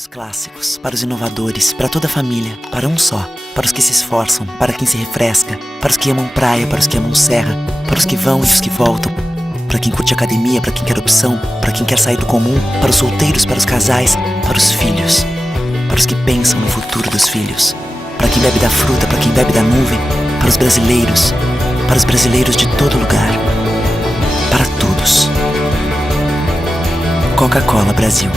os clássicos, para os inovadores, para toda a família, para um só, para os que se esforçam, para quem se refresca, para os que amam praia, para os que amam serra, para os que vão e os que voltam, para quem curte academia, para quem quer opção, para quem quer sair do comum, para os solteiros, para os casais, para os filhos, para os que pensam no futuro dos filhos, para quem bebe da fruta, para quem bebe da nuvem, para os brasileiros de todo lugar, para todos. Coca-Cola Brasil.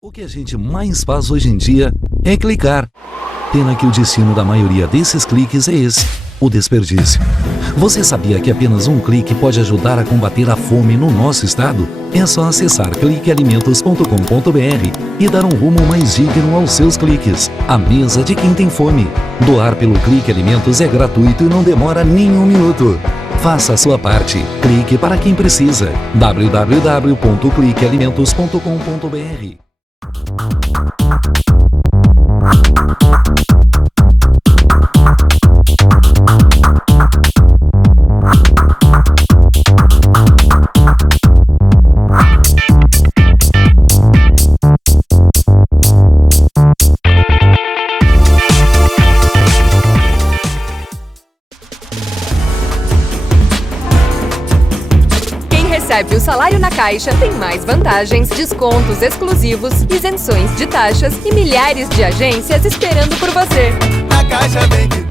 O que a gente mais faz hoje em dia é clicar. Pena que o destino da maioria desses cliques é esse, o desperdício. Você sabia que apenas um clique pode ajudar a combater a fome no nosso estado? É só acessar cliquealimentos.com.br e dar um rumo mais digno aos seus cliques. A mesa de quem tem fome. Doar pelo Clique Alimentos é gratuito e não demora nem um minuto. Faça a sua parte. Clique para quem precisa. www.cliquealimentos.com.br. Recebe o salário na Caixa tem mais vantagens, descontos exclusivos, isenções de taxas e milhares de agências esperando por você. Na Caixa vem que tem.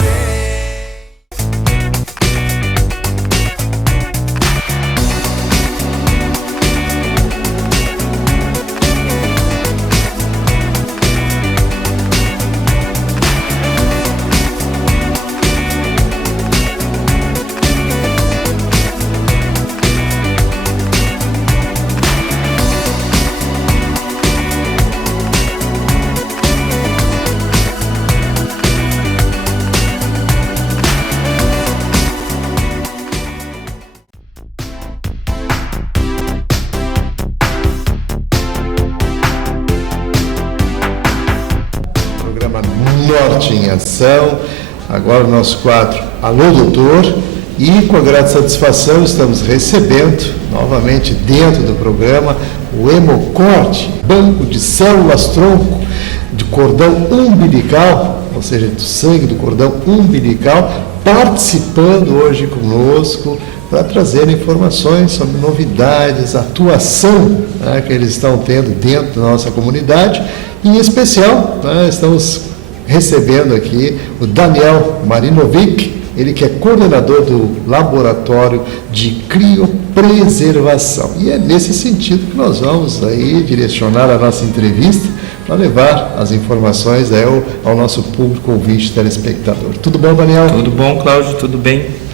Norte em Ação, agora o nosso quadro Alô Doutor, e com a grande satisfação estamos recebendo novamente dentro do programa o Hemocorte, banco de células-tronco de cordão umbilical, ou seja, do sangue do cordão umbilical, participando hoje conosco para trazer informações sobre novidades, atuação que eles estão tendo dentro da nossa comunidade. Em especial, estamos recebendo aqui o Daniel Marinovic, ele que é coordenador do Laboratório de Criopreservação. E é nesse sentido que nós vamos aí direcionar a nossa entrevista para levar as informações ao nosso público ouvinte telespectador. Tudo bom, Daniel? Tudo bom, Cláudio, tudo bem.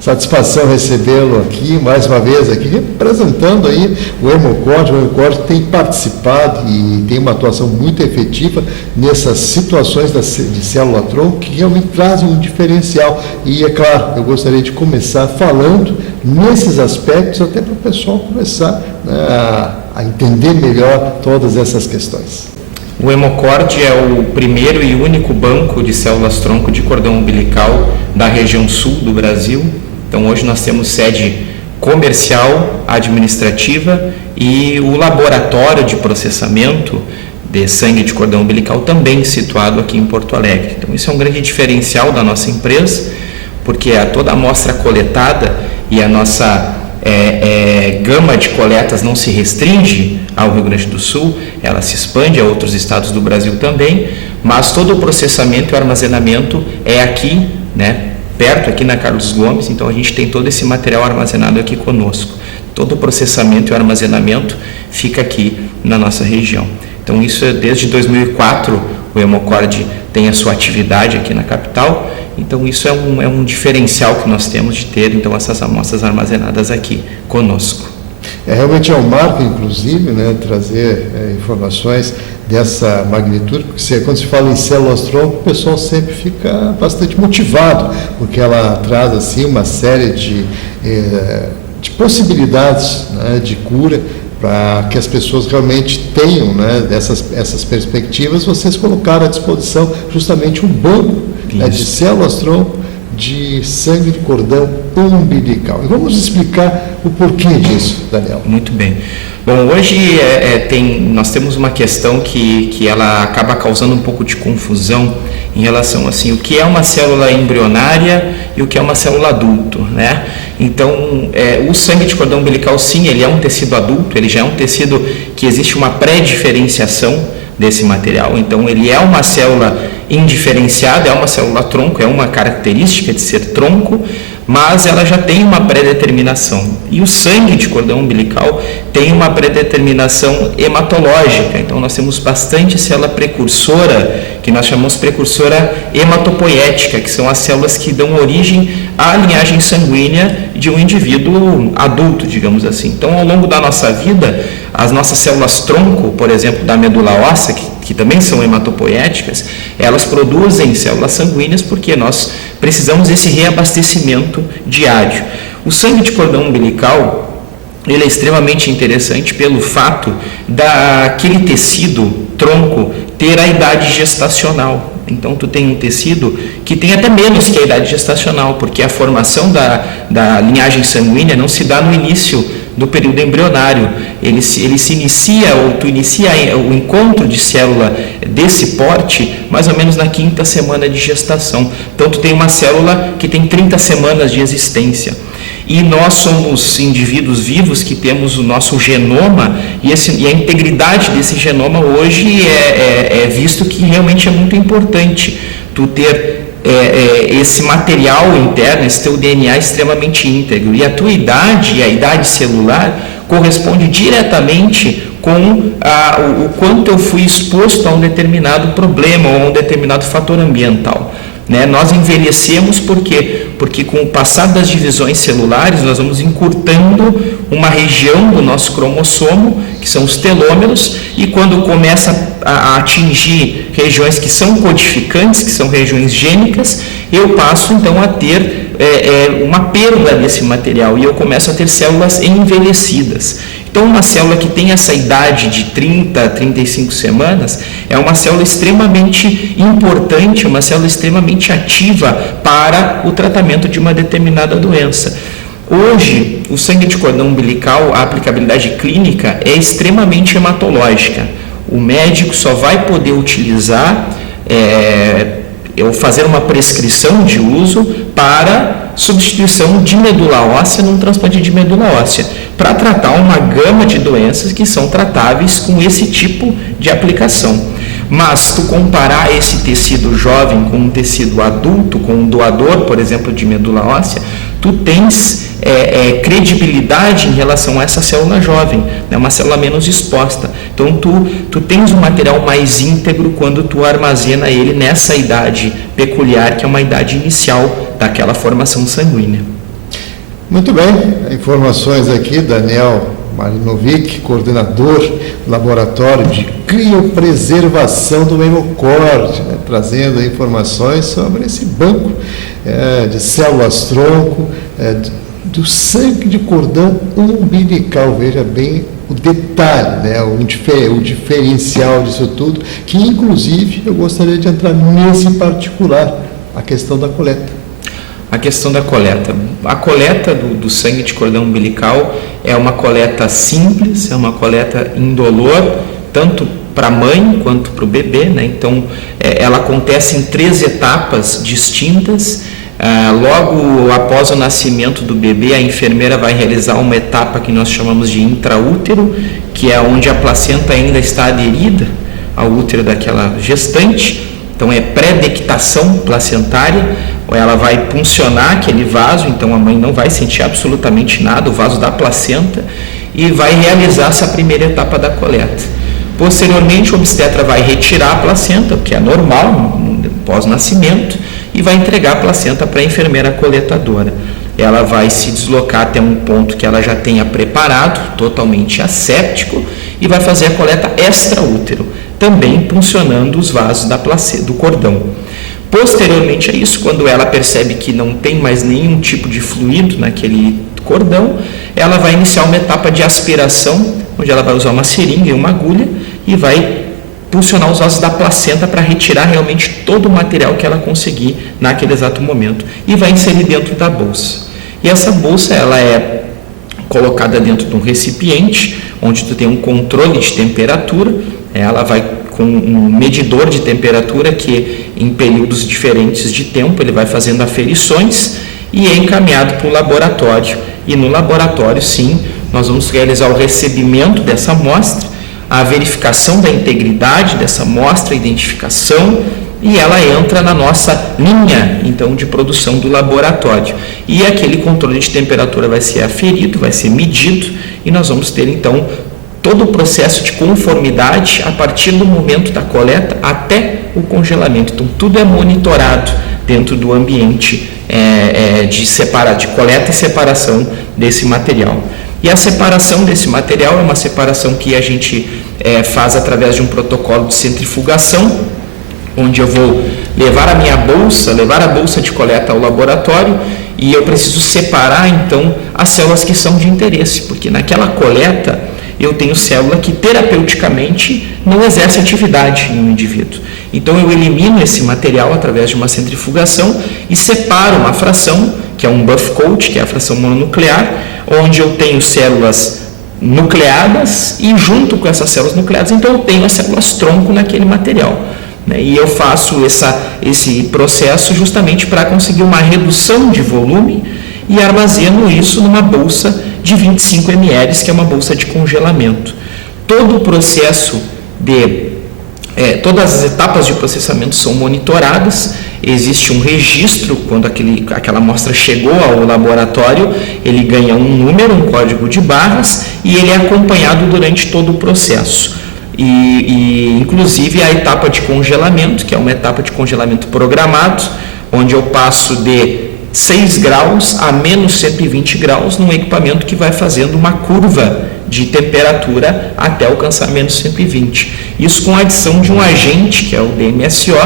Satisfação recebê-lo aqui, mais uma vez, aqui, representando aí o Hemocorte. O Hemocorte tem participado e tem uma atuação muito efetiva nessas situações de célula-tronco que realmente trazem um diferencial. E, é claro, eu gostaria de começar falando nesses aspectos, até para o pessoal começar a entender melhor todas essas questões. O Hemocorte é o primeiro e único banco de células-tronco de cordão umbilical da região sul do Brasil. Então, hoje nós temos sede comercial, administrativa e o laboratório de processamento de sangue de cordão umbilical também situado aqui em Porto Alegre. Então isso é um grande diferencial da nossa empresa, porque toda a amostra coletada e a nossa gama de coletas não se restringe ao Rio Grande do Sul, ela se expande a outros estados do Brasil também, mas todo o processamento e o armazenamento é aqui, né, perto aqui na Carlos Gomes. Então a gente tem todo esse material armazenado aqui conosco. Todo o processamento e o armazenamento fica aqui na nossa região. Então isso desde 2004 o Hemocord tem a sua atividade aqui na capital. Então isso é um diferencial que nós temos de ter então essas amostras armazenadas aqui conosco. Realmente é um marco, inclusive, né, trazer informações dessa magnitude, porque quando se fala em células-tronco, o pessoal sempre fica bastante motivado, porque ela traz assim uma série de possibilidades, né, de cura, para que as pessoas realmente tenham, né, essas perspectivas. Vocês colocaram à disposição justamente um banco, né, de células-tronco de sangue de cordão umbilical. E vamos explicar o porquê disso, Daniel. Muito bem. Bom, hoje nós temos uma questão que ela acaba causando um pouco de confusão em relação assim, o que é uma célula embrionária e o que é uma célula adulto, né? Então, o sangue de cordão umbilical, sim, ele é um tecido adulto, ele já é um tecido que existe uma pré-diferenciação desse material. Então, ele é uma célula indiferenciada, é uma célula tronco, é uma característica de ser tronco, mas ela já tem uma pré-determinação. E o sangue de cordão umbilical tem uma pré-determinação hematológica. Então, nós temos bastante célula precursora, que nós chamamos precursora hematopoética, que são as células que dão origem à linhagem sanguínea de um indivíduo adulto, digamos assim. Então, ao longo da nossa vida, as nossas células tronco, por exemplo, da medula óssea, que também são hematopoéticas, elas produzem células sanguíneas porque nós precisamos desse reabastecimento diário. O sangue de cordão umbilical, ele é extremamente interessante pelo fato daquele tecido tronco ter a idade gestacional. Então, tu tem um tecido que tem até menos que a idade gestacional, porque a formação da linhagem sanguínea não se dá no início do período embrionário. Ele se inicia, ou tu inicia o encontro de célula desse porte mais ou menos na 5ª semana de gestação. Então, tu tem uma célula que tem 30 semanas de existência. E nós somos indivíduos vivos que temos o nosso genoma, e a integridade desse genoma hoje é visto que realmente é muito importante tu ter esse material interno, esse teu DNA extremamente íntegro. E a tua idade, a idade celular, corresponde diretamente com o quanto eu fui exposto a um determinado problema ou a um determinado fator ambiental. Né? Nós envelhecemos por quê? Porque com o passar das divisões celulares nós vamos encurtando uma região do nosso cromossomo, que são os telômeros, e quando começa a atingir regiões que são codificantes, que são regiões gênicas, eu passo então a ter uma perda desse material e eu começo a ter células envelhecidas. Então, uma célula que tem essa idade de 30 a 35 semanas é uma célula extremamente importante, uma célula extremamente ativa para o tratamento de uma determinada doença. Hoje, o sangue de cordão umbilical, a aplicabilidade clínica é extremamente hematológica. O médico só vai poder utilizar ou fazer uma prescrição de uso para substituição de medula óssea num transplante de medula óssea, para tratar uma gama de doenças que são tratáveis com esse tipo de aplicação. Mas tu comparar esse tecido jovem com um tecido adulto, com um doador, por exemplo, de medula óssea, tu tens credibilidade em relação a essa célula jovem, né, uma célula menos exposta. Então tu tens um material mais íntegro quando tu armazena ele nessa idade peculiar, que é uma idade inicial daquela formação sanguínea. Muito bem, informações aqui, Daniel Marinovic, coordenador do Laboratório de Criopreservação do Hemocord, né, trazendo informações sobre esse banco de células-tronco, do sangue de cordão umbilical. Veja bem o detalhe, né, o diferencial disso tudo, que inclusive eu gostaria de entrar nesse particular, a questão da coleta. A questão da coleta. A coleta do sangue de cordão umbilical é uma coleta simples, é uma coleta indolor, tanto para a mãe quanto para o bebê, né? Então, ela acontece em 3 etapas distintas. Logo após o nascimento do bebê, a enfermeira vai realizar uma etapa que nós chamamos de intraútero, que é onde a placenta ainda está aderida ao útero daquela gestante. Então é pré-dectação placentária, ela vai puncionar aquele vaso, então a mãe não vai sentir absolutamente nada, o vaso da placenta, e vai realizar essa primeira etapa da coleta. Posteriormente, o obstetra vai retirar a placenta, o que é normal pós-nascimento, e vai entregar a placenta para a enfermeira coletadora. Ela vai se deslocar até um ponto que ela já tenha preparado, totalmente asséptico, e vai fazer a coleta extraútero, também puncionando os vasos da placenta, do cordão. Posteriormente a isso, quando ela percebe que não tem mais nenhum tipo de fluido naquele cordão, ela vai iniciar uma etapa de aspiração, onde ela vai usar uma seringa e uma agulha e vai puncionar os vasos da placenta para retirar realmente todo o material que ela conseguir naquele exato momento e vai inserir dentro da bolsa. E essa bolsa ela é colocada dentro de um recipiente onde tu tem um controle de temperatura, ela vai com um medidor de temperatura que em períodos diferentes de tempo ele vai fazendo aferições e é encaminhado para o laboratório. E no laboratório, sim, nós vamos realizar o recebimento dessa amostra, a verificação da integridade dessa amostra, a identificação, e ela entra na nossa linha, então, de produção do laboratório. E aquele controle de temperatura vai ser aferido, vai ser medido, e nós vamos ter, então, todo o processo de conformidade a partir do momento da coleta até o congelamento. Então, tudo é monitorado dentro do ambiente de coleta e separação desse material. E a separação desse material é uma separação que a gente faz através de um protocolo de centrifugação, onde eu vou levar a bolsa de coleta ao laboratório e eu preciso separar, então, as células que são de interesse, porque naquela coleta eu tenho célula que terapeuticamente não exerce atividade em um indivíduo. Então eu elimino esse material através de uma centrifugação e separo uma fração, que é um buff coat, que é a fração mononuclear, onde eu tenho células nucleadas e junto com essas células nucleadas, então eu tenho as células tronco naquele material. E eu faço esse processo justamente para conseguir uma redução de volume e armazeno isso numa bolsa de 25 ml, que é uma bolsa de congelamento. Todo o processo todas as etapas de processamento são monitoradas, existe um registro, quando aquela amostra chegou ao laboratório, ele ganha um número, um código de barras, e ele é acompanhado durante todo o processo. E inclusive a etapa de congelamento, que é uma etapa de congelamento programado, onde eu passo de 6 graus a menos 120 graus num equipamento que vai fazendo uma curva de temperatura até alcançar menos 120. Isso com a adição de um agente, que é o DMSO,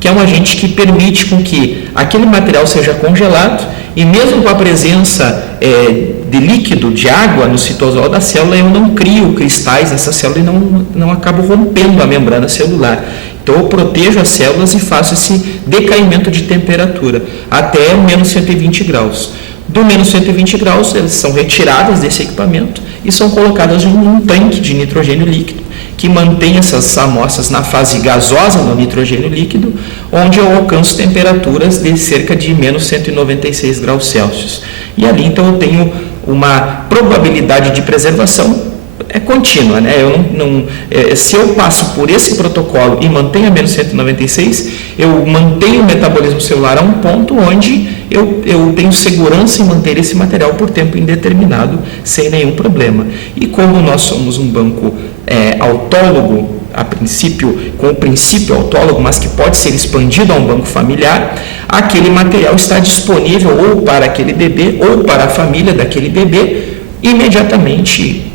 que é um agente que permite com que aquele material seja congelado e mesmo com a presença de líquido, de água no citosol da célula, eu não crio cristais nessa célula e não acabo rompendo a membrana celular. Então eu protejo as células e faço esse decaimento de temperatura até menos 120 graus. Do menos 120 graus, elas são retiradas desse equipamento e são colocadas em um tanque de nitrogênio líquido, que mantém essas amostras na fase gasosa no nitrogênio líquido, onde eu alcanço temperaturas de cerca de menos 196 graus Celsius. E ali, então, eu tenho uma probabilidade de preservação contínua, né? Se eu passo por esse protocolo e mantenho a menos 196, eu mantenho o metabolismo celular a um ponto onde eu tenho segurança em manter esse material por tempo indeterminado, sem nenhum problema. E como nós somos um banco autólogo, a princípio, com o princípio autólogo, mas que pode ser expandido a um banco familiar, aquele material está disponível ou para aquele bebê ou para a família daquele bebê imediatamente,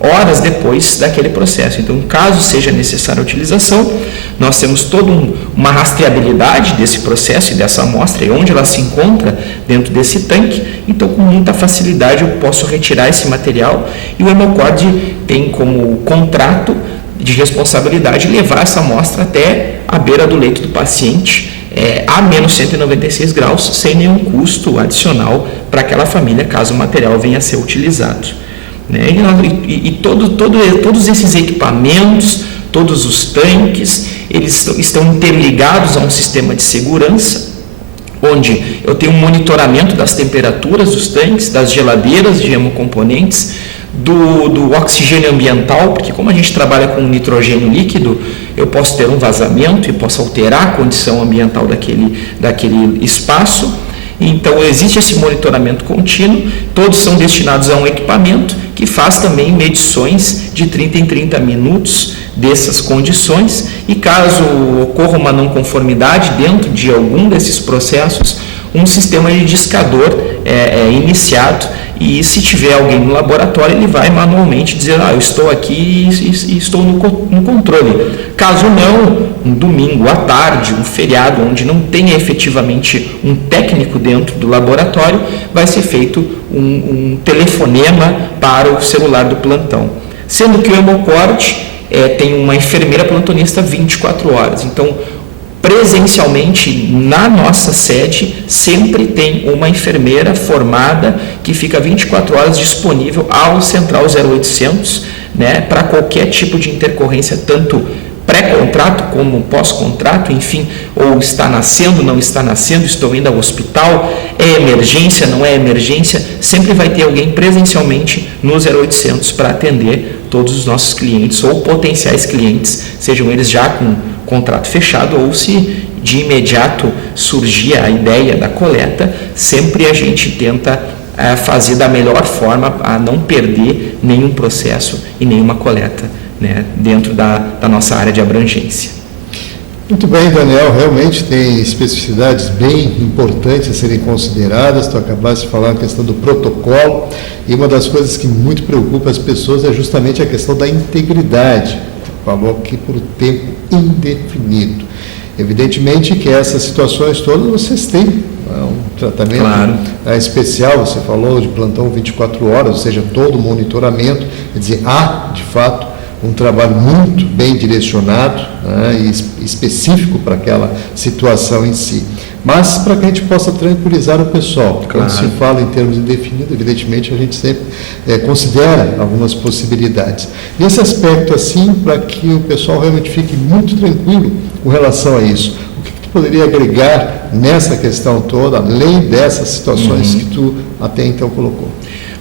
horas depois daquele processo. Então, caso seja necessária a utilização, nós temos toda uma rastreabilidade desse processo e dessa amostra e onde ela se encontra dentro desse tanque. Então, com muita facilidade eu posso retirar esse material e o Hemocord tem como contrato de responsabilidade levar essa amostra até a beira do leito do paciente a menos 196 graus, sem nenhum custo adicional para aquela família, caso o material venha a ser utilizado. Né? E todos esses equipamentos, todos os tanques, eles estão interligados a um sistema de segurança, onde eu tenho um monitoramento das temperaturas dos tanques, das geladeiras de hemocomponentes, do oxigênio ambiental, porque como a gente trabalha com nitrogênio líquido, eu posso ter um vazamento e posso alterar a condição ambiental daquele espaço. Então existe esse monitoramento contínuo, todos são destinados a um equipamento que faz também medições de 30 em 30 minutos dessas condições, e caso ocorra uma não conformidade dentro de algum desses processos, um sistema de discador é iniciado, e se tiver alguém no laboratório, ele vai manualmente dizer, eu estou aqui e estou no controle. Caso não, um domingo à tarde, um feriado onde não tenha efetivamente um técnico dentro do laboratório, vai ser feito um telefonema para o celular do plantão. Sendo que o Hemocord tem uma enfermeira plantonista 24 horas. Então, presencialmente, na nossa sede, sempre tem uma enfermeira formada que fica 24 horas disponível ao Central 0800, né, para qualquer tipo de intercorrência, tanto pré-contrato como pós-contrato, enfim, ou está nascendo, não está nascendo, estou indo ao hospital, é emergência, não é emergência, sempre vai ter alguém presencialmente no 0800 para atender todos os nossos clientes ou potenciais clientes, sejam eles já com contrato fechado ou se de imediato surgir a ideia da coleta, sempre a gente tenta fazer da melhor forma a não perder nenhum processo e nenhuma coleta, né, dentro da nossa área de abrangência. Muito bem, Daniel, realmente tem especificidades bem importantes a serem consideradas. Tu acabaste de falar a questão do protocolo, e uma das coisas que muito preocupa as pessoas é justamente a questão da integridade. Tu falou aqui por tempo indefinido. Evidentemente que essas situações todas vocês têm um tratamento especial, você falou de plantão 24 horas, ou seja, todo o monitoramento, quer dizer, há de fato um trabalho muito bem direcionado, né, e específico para aquela situação em si. Mas para que a gente possa tranquilizar o pessoal, quando se fala em termos indefinidos, evidentemente a gente sempre considera algumas possibilidades. Nesse aspecto, assim, para que o pessoal realmente fique muito tranquilo com relação a isso, o que tu poderia agregar nessa questão toda, além dessas situações que tu até então colocou?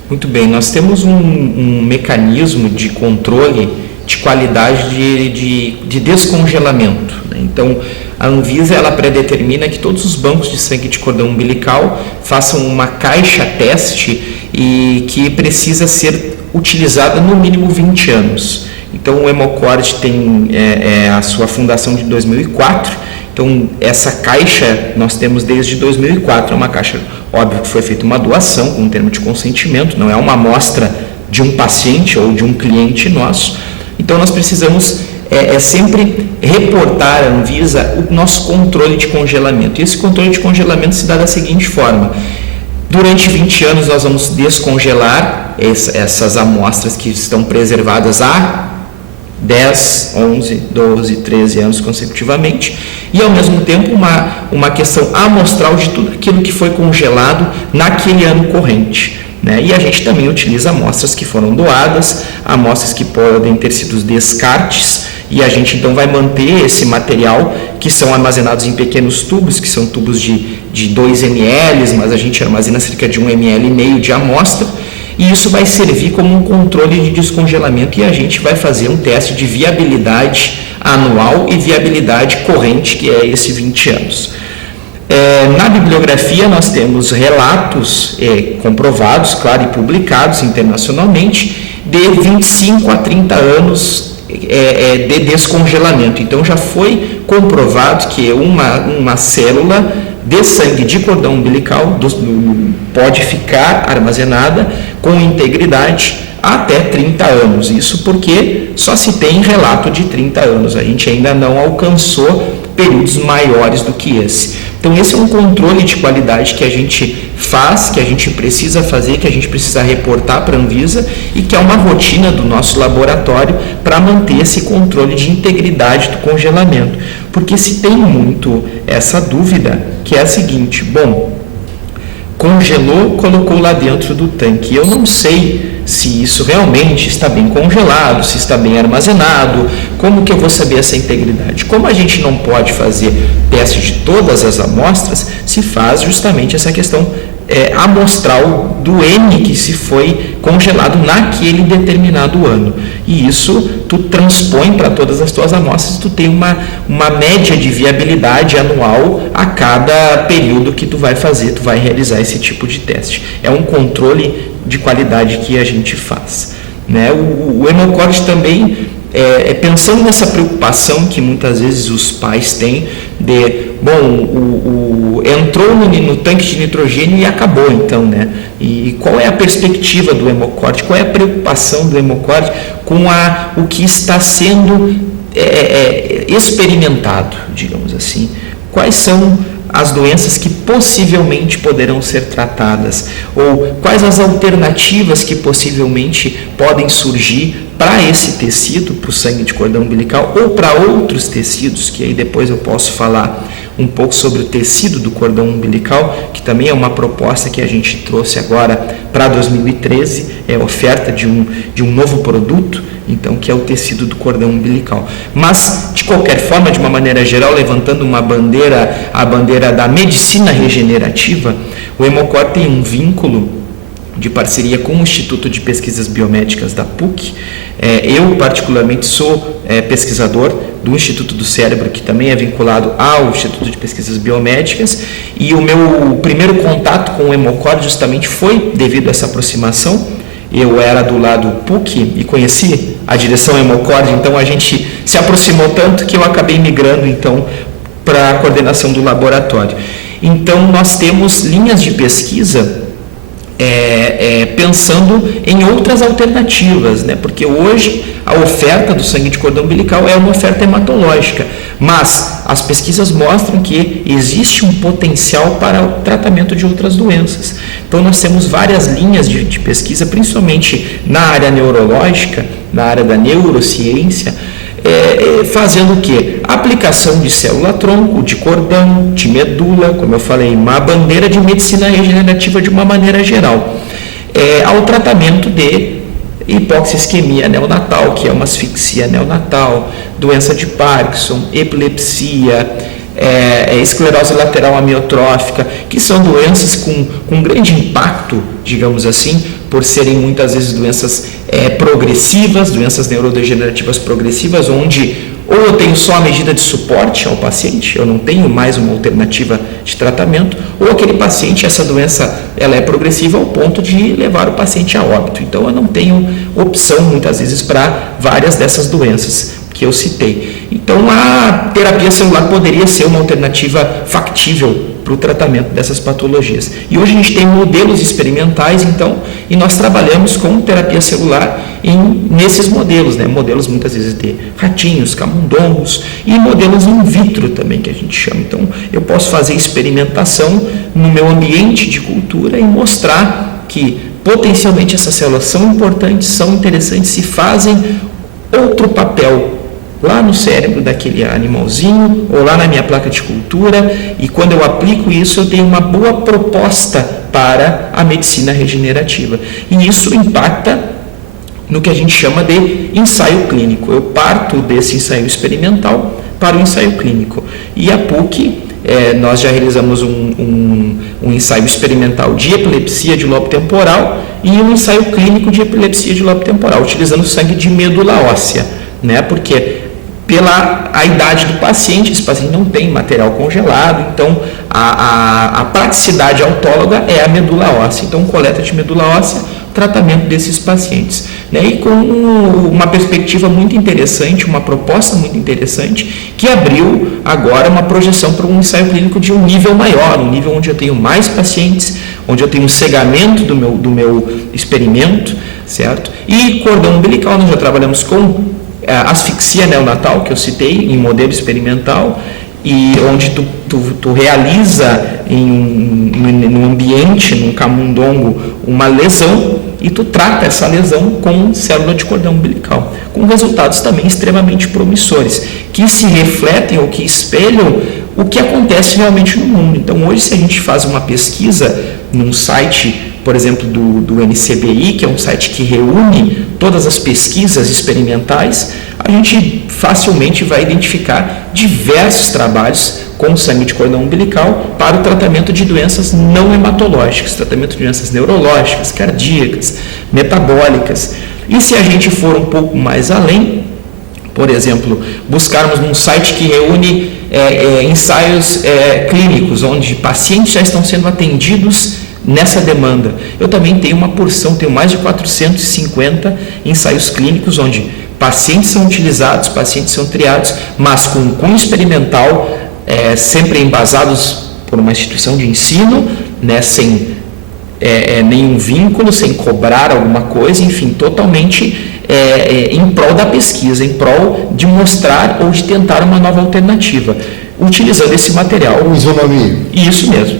Muito bem, nós temos um mecanismo de controle de qualidade de descongelamento, né? Então, a Anvisa ela predetermina que todos os bancos de sangue de cordão umbilical façam uma caixa teste e que precisa ser utilizada no mínimo 20 anos. Então, o Hemocord tem a sua fundação de 2004. Então, essa caixa nós temos desde 2004. É uma caixa, óbvio que foi feita uma doação com um termo de consentimento, não é uma amostra de um paciente ou de um cliente nosso. Então, nós precisamos sempre reportar à Anvisa o nosso controle de congelamento. E esse controle de congelamento se dá da seguinte forma: durante 20 anos nós vamos descongelar essas amostras que estão preservadas há 10, 11, 12, 13 anos consecutivamente, e ao mesmo tempo uma questão amostral de tudo aquilo que foi congelado naquele ano corrente, né? E a gente também utiliza amostras que foram doadas, amostras que podem ter sido descartes, e a gente então vai manter esse material, que são armazenados em pequenos tubos, que são tubos de 2 ml, mas a gente armazena cerca de 1,5 ml de amostra, e isso vai servir como um controle de descongelamento, e a gente vai fazer um teste de viabilidade anual e viabilidade corrente, que é esse 20 anos. Na bibliografia nós temos relatos comprovados, claro, e publicados internacionalmente, de 25 a 30 anos de descongelamento. Então já foi comprovado que uma célula de sangue de cordão umbilical pode ficar armazenada com integridade até 30 anos. Isso porque só se tem relato de 30 anos. A gente ainda não alcançou períodos maiores do que esse. Então esse é um controle de qualidade que a gente faz, que a gente precisa fazer, que a gente precisa reportar para a Anvisa e que é uma rotina do nosso laboratório para manter esse controle de integridade do congelamento. Porque se tem muito essa dúvida, que é a seguinte, bom, congelou, colocou lá dentro do tanque. Eu não sei se isso realmente está bem congelado, se está bem armazenado, como que eu vou saber essa integridade? Como a gente não pode fazer teste de todas as amostras, se faz justamente essa questão amostral do N que se foi congelado naquele determinado ano. E isso tu transpõe para todas as tuas amostras, tu tem uma média de viabilidade anual a cada período que tu vai fazer, tu vai realizar esse tipo de teste. É um controle de qualidade que a gente faz, né? O Hemocord também, pensando nessa preocupação que muitas vezes os pais têm de, bom, entrou no tanque de nitrogênio e acabou então, né? E qual é a perspectiva do Hemocord? Qual é a preocupação do Hemocord com o que está sendo experimentado, digamos assim? Quais são as doenças que possivelmente poderão ser tratadas, ou quais as alternativas que possivelmente podem surgir para esse tecido, para o sangue de cordão umbilical, ou para outros tecidos, que aí depois eu posso falar um pouco sobre o tecido do cordão umbilical, que também é uma proposta que a gente trouxe agora para 2013, é oferta de um novo produto, então, que é o tecido do cordão umbilical. Mas, de qualquer forma, de uma maneira geral, levantando a bandeira da medicina regenerativa, o Hemocord tem um vínculo de parceria com o Instituto de Pesquisas Biomédicas da PUC. Eu, particularmente, sou pesquisador do Instituto do Cérebro, que também é vinculado ao Instituto de Pesquisas Biomédicas, e o meu primeiro contato com o Hemocord justamente foi devido a essa aproximação. Eu era do lado PUC e conheci a direção Hemocord, então a gente se aproximou tanto que eu acabei migrando então para a coordenação do laboratório. Então nós temos linhas de pesquisa pensando em outras alternativas, né? Porque hoje a oferta do sangue de cordão umbilical é uma oferta hematológica, mas as pesquisas mostram que existe um potencial para o tratamento de outras doenças. Então nós temos várias linhas de pesquisa, principalmente na área neurológica, na área da neurociência, fazendo o quê? Aplicação de célula-tronco, de cordão, de medula, como eu falei, uma bandeira de medicina regenerativa de uma maneira geral, ao tratamento de hipoxia-isquemia neonatal, que é uma asfixia neonatal, doença de Parkinson, epilepsia, esclerose lateral amiotrófica, que são doenças com grande impacto, digamos assim, por serem muitas vezes doenças progressivas, doenças neurodegenerativas progressivas, onde ou eu tenho só a medida de suporte ao paciente, eu não tenho mais uma alternativa de tratamento, ou aquele paciente, essa doença ela é progressiva ao ponto de levar o paciente a óbito. Então eu não tenho opção muitas vezes para várias dessas doenças que eu citei. Então a terapia celular poderia ser uma alternativa factível para o tratamento dessas patologias. E hoje a gente tem modelos experimentais, então, e nós trabalhamos com terapia celular nesses modelos, né? Modelos muitas vezes de ratinhos, camundongos e modelos in vitro também, que a gente chama. Então, eu posso fazer experimentação no meu ambiente de cultura e mostrar que potencialmente essas células são importantes, são interessantes e fazem outro papel lá no cérebro daquele animalzinho ou lá na minha placa de cultura, e quando eu aplico isso eu tenho uma boa proposta para a medicina regenerativa, e isso impacta no que a gente chama de ensaio clínico. Eu parto desse ensaio experimental para o ensaio clínico, e a PUC, nós já realizamos um ensaio experimental de epilepsia de lobo temporal e um ensaio clínico de epilepsia de lobo temporal, utilizando sangue de medula óssea, né? Porque pela a idade do paciente, esse paciente não tem material congelado, então a praticidade autóloga é a medula óssea. Então, coleta de medula óssea, tratamento desses pacientes, né? E com uma perspectiva muito interessante, uma proposta muito interessante, que abriu agora uma projeção para um ensaio clínico de um nível maior, um nível onde eu tenho mais pacientes, onde eu tenho um cegamento do meu experimento, certo? E cordão umbilical, nós já trabalhamos com asfixia neonatal, que eu citei em modelo experimental, e onde tu realiza num ambiente, num camundongo, uma lesão e tu trata essa lesão com célula de cordão umbilical, com resultados também extremamente promissores, que se refletem ou que espelham o que acontece realmente no mundo. Então hoje, se a gente faz uma pesquisa num site, por exemplo, do NCBI, que é um site que reúne todas as pesquisas experimentais, a gente facilmente vai identificar diversos trabalhos com sangue de cordão umbilical para o tratamento de doenças não hematológicas, tratamento de doenças neurológicas, cardíacas, metabólicas. E se a gente for um pouco mais além, por exemplo, buscarmos num site que reúne ensaios clínicos, onde pacientes já estão sendo atendidos nessa demanda. Eu também tenho uma porção, tenho mais de 450 ensaios clínicos, onde pacientes são utilizados, pacientes são triados, mas com cunho experimental, sempre embasados por uma instituição de ensino, né, sem nenhum vínculo, sem cobrar alguma coisa, enfim, totalmente em prol da pesquisa, em prol de mostrar ou de tentar uma nova alternativa, utilizando esse material. O isonomia. Isso mesmo.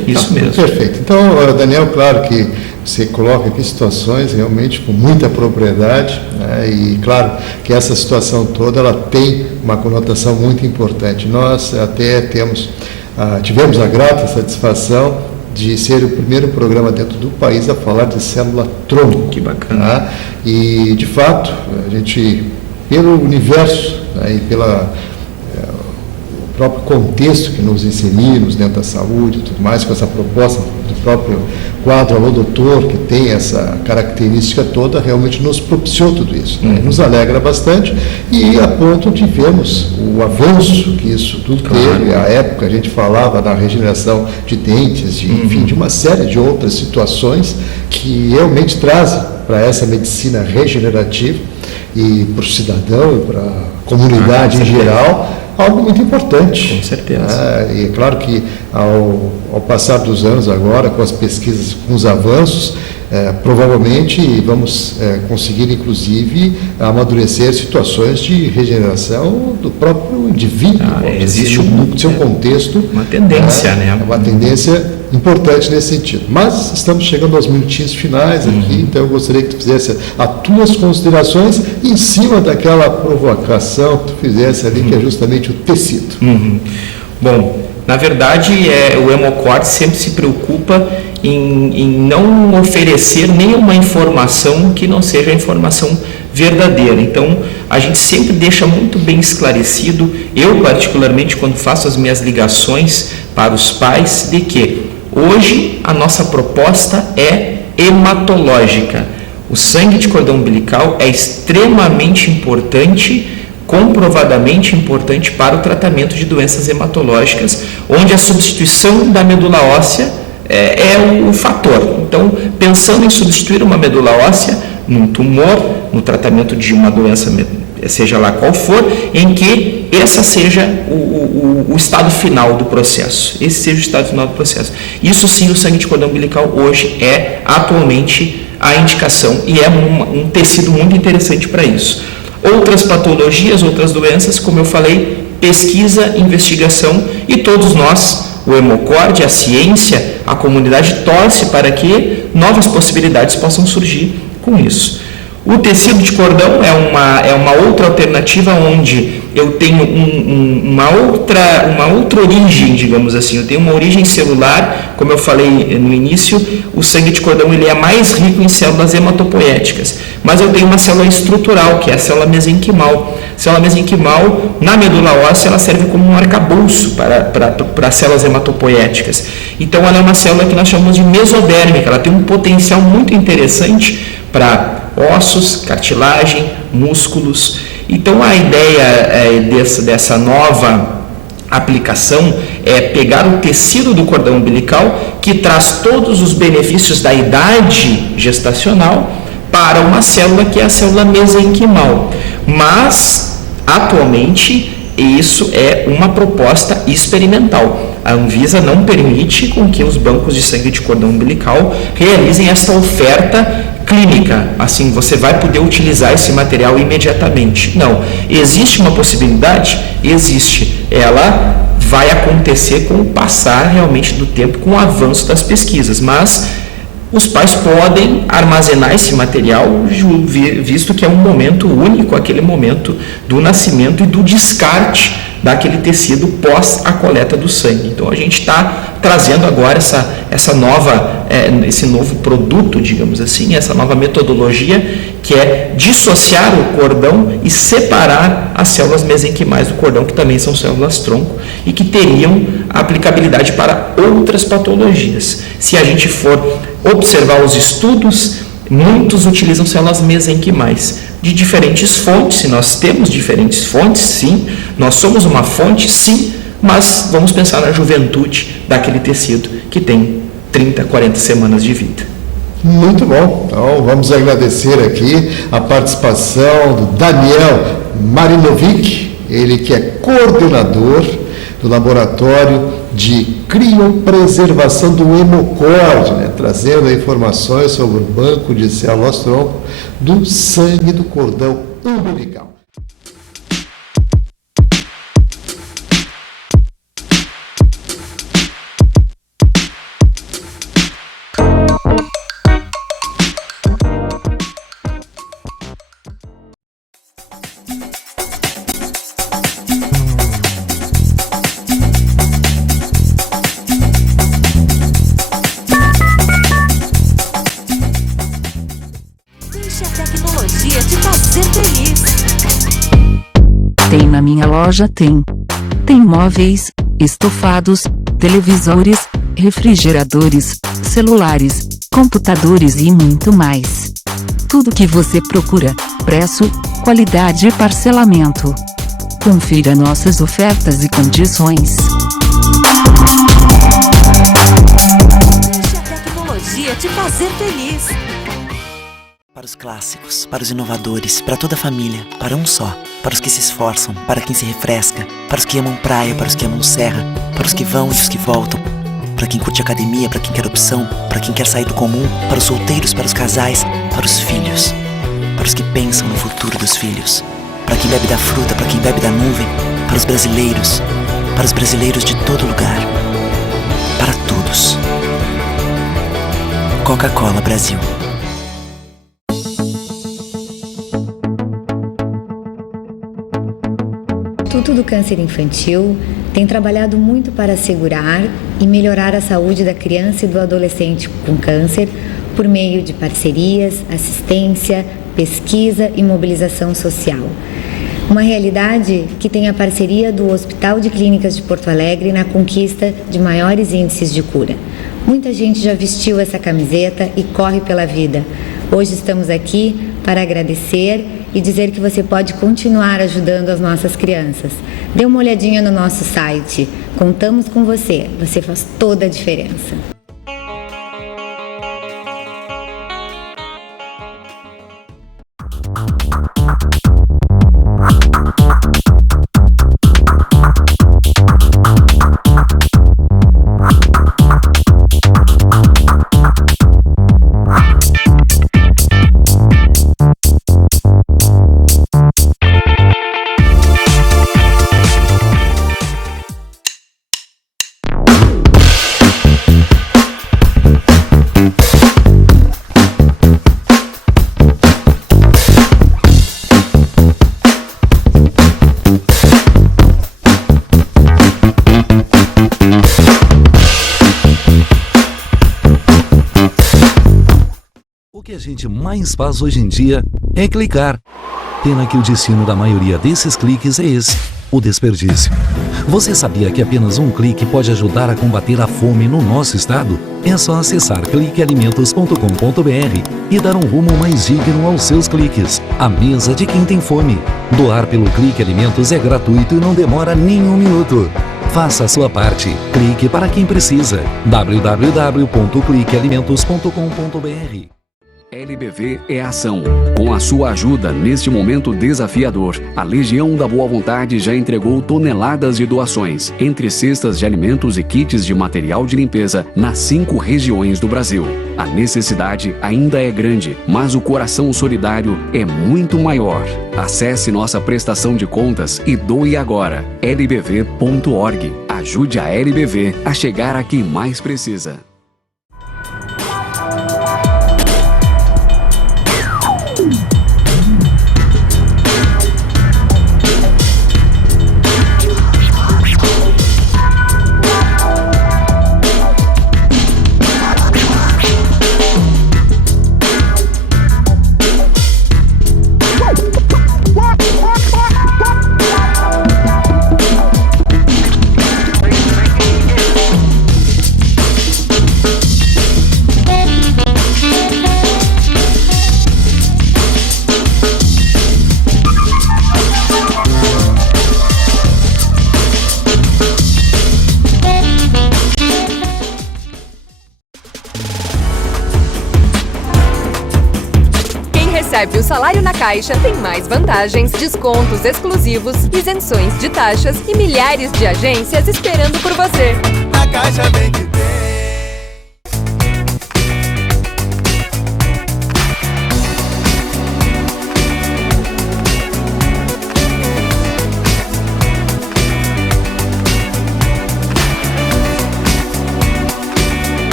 Perfeito. Então, Daniel, claro que você coloca aqui situações realmente com muita propriedade, né? E claro que essa situação toda ela tem uma conotação muito importante. Nós até tivemos a grata satisfação de ser o primeiro programa dentro do país a falar de célula-tronco. Que bacana. Tá? E, de fato, a gente, pelo universo, né, e pela o próprio contexto que nos inserimos dentro da saúde e tudo mais, com essa proposta do próprio quadro Alô Doutor, que tem essa característica toda, realmente nos propiciou tudo isso. Né? Nos alegra bastante e a ponto de vermos o avanço que isso tudo teve. À época a gente falava da regeneração de dentes, enfim, de uma série de outras situações que realmente trazem para essa medicina regenerativa e para o cidadão e para a comunidade em geral, algo muito importante. Com certeza. E é claro que ao passar dos anos agora, com as pesquisas, com os avanços, provavelmente vamos conseguir, inclusive, amadurecer situações de regeneração do próprio indivíduo. Existe no seu contexto. Uma tendência, né? Uma tendência importante nesse sentido. Mas estamos chegando aos minutinhos finais aqui, então eu gostaria que tu fizesse as tuas considerações em cima daquela provocação que tu fizesse ali, que é justamente o tecido. Bom, na verdade, o Hemocord sempre se preocupa em não oferecer nenhuma informação que não seja a informação verdadeira. Então, a gente sempre deixa muito bem esclarecido, eu particularmente, quando faço as minhas ligações para os pais, de que hoje a nossa proposta é hematológica. O sangue de cordão umbilical é extremamente importante, comprovadamente importante para o tratamento de doenças hematológicas, onde a substituição da medula óssea é o fator. Então, pensando em substituir uma medula óssea num tumor, no tratamento de uma doença, seja lá qual for, em que essa seja o estado final do processo. Esse seja o estado final do processo. Isso sim, o sangue de cordão umbilical hoje é atualmente a indicação e é um tecido muito interessante para isso. Outras patologias, outras doenças, como eu falei, pesquisa, investigação, e todos nós, o Hemocord, a ciência, a comunidade torce para que novas possibilidades possam surgir com isso. O tecido de cordão é uma outra alternativa onde eu tenho uma outra origem, digamos assim. Eu tenho uma origem celular, como eu falei no início, o sangue de cordão ele é mais rico em células hematopoéticas, mas eu tenho uma célula estrutural, que é a célula mesenquimal. A célula mesenquimal, na medula óssea, ela serve como um arcabouço para células hematopoéticas. Então, ela é uma célula que nós chamamos de mesodérmica, ela tem um potencial muito interessante para ossos, cartilagem, músculos. Então a ideia dessa nova aplicação é pegar o tecido do cordão umbilical, que traz todos os benefícios da idade gestacional, para uma célula que é a célula mesenquimal. Mas atualmente isso é uma proposta experimental. A Anvisa não permite com que os bancos de sangue de cordão umbilical realizem esta oferta clínica, assim, você vai poder utilizar esse material imediatamente. Não. Existe uma possibilidade? Existe. Ela vai acontecer com o passar realmente do tempo, com o avanço das pesquisas, mas os pais podem armazenar esse material, visto que é um momento único, aquele momento do nascimento e do descarte daquele tecido pós a coleta do sangue. Então a gente está trazendo agora esse novo produto, digamos assim, essa nova metodologia, que é dissociar o cordão e separar as células mesenquimais do cordão, que também são células tronco e que teriam aplicabilidade para outras patologias. Se a gente for observar os estudos, muitos utilizam células mesenquimais de diferentes fontes. Se nós temos diferentes fontes, sim, nós somos uma fonte, sim, mas vamos pensar na juventude daquele tecido que tem 30, 40 semanas de vida. Muito bom. Então, vamos agradecer aqui a participação do Daniel Marinovic, ele que é coordenador do Laboratório de Criopreservação do Hemocord, trazendo informações sobre o banco de células tronco do sangue do cordão umbilical. Tem na minha loja, tem móveis, estofados, televisores, refrigeradores, celulares, computadores e muito mais. Tudo que você procura, preço, qualidade e parcelamento. Confira nossas ofertas e condições. Deixe a tecnologia te fazer feliz. Para os clássicos, para os inovadores, para toda a família, para um só. Para os que se esforçam, para quem se refresca, para os que amam praia, para os que amam serra, para os que vão e os que voltam, para quem curte academia, para quem quer opção, para quem quer sair do comum, para os solteiros, para os casais, para os filhos, para os que pensam no futuro dos filhos, para quem bebe da fruta, para quem bebe da nuvem, para os brasileiros de todo lugar, para todos. Coca-Cola Brasil. O Instituto do Câncer Infantil tem trabalhado muito para assegurar e melhorar a saúde da criança e do adolescente com câncer por meio de parcerias, assistência, pesquisa e mobilização social. Uma realidade que tem a parceria do Hospital de Clínicas de Porto Alegre na conquista de maiores índices de cura. Muita gente já vestiu essa camiseta e corre pela vida. Hoje estamos aqui para agradecer e dizer que você pode continuar ajudando as nossas crianças. Dê uma olhadinha no nosso site. Contamos com você. Você faz toda a diferença. O que a gente mais faz hoje em dia é clicar. Pena que o destino da maioria desses cliques é esse, o desperdício. Você sabia que apenas um clique pode ajudar a combater a fome no nosso estado? É só acessar cliquealimentos.com.br e dar um rumo mais digno aos seus cliques. A mesa de quem tem fome. Doar pelo Clique Alimentos é gratuito e não demora nem um minuto. Faça a sua parte. Clique para quem precisa. www.cliquealimentos.com.br LBV é ação. Com a sua ajuda neste momento desafiador, a Legião da Boa Vontade já entregou toneladas de doações, entre cestas de alimentos e kits de material de limpeza, nas 5 regiões do Brasil. A necessidade ainda é grande, mas o coração solidário é muito maior. Acesse nossa prestação de contas e doe agora. lbv.org. Ajude a LBV a chegar a quem mais precisa. Recebe o salário na Caixa tem mais vantagens, descontos exclusivos, isenções de taxas e milhares de agências esperando por você. Na Caixa vem que tem.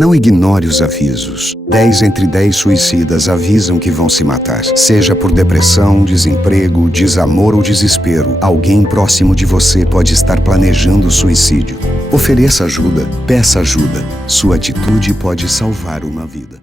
Não ignore os avisos. 10 entre 10 suicidas avisam que vão se matar. Seja por depressão, desemprego, desamor ou desespero, alguém próximo de você pode estar planejando suicídio. Ofereça ajuda, peça ajuda. Sua atitude pode salvar uma vida.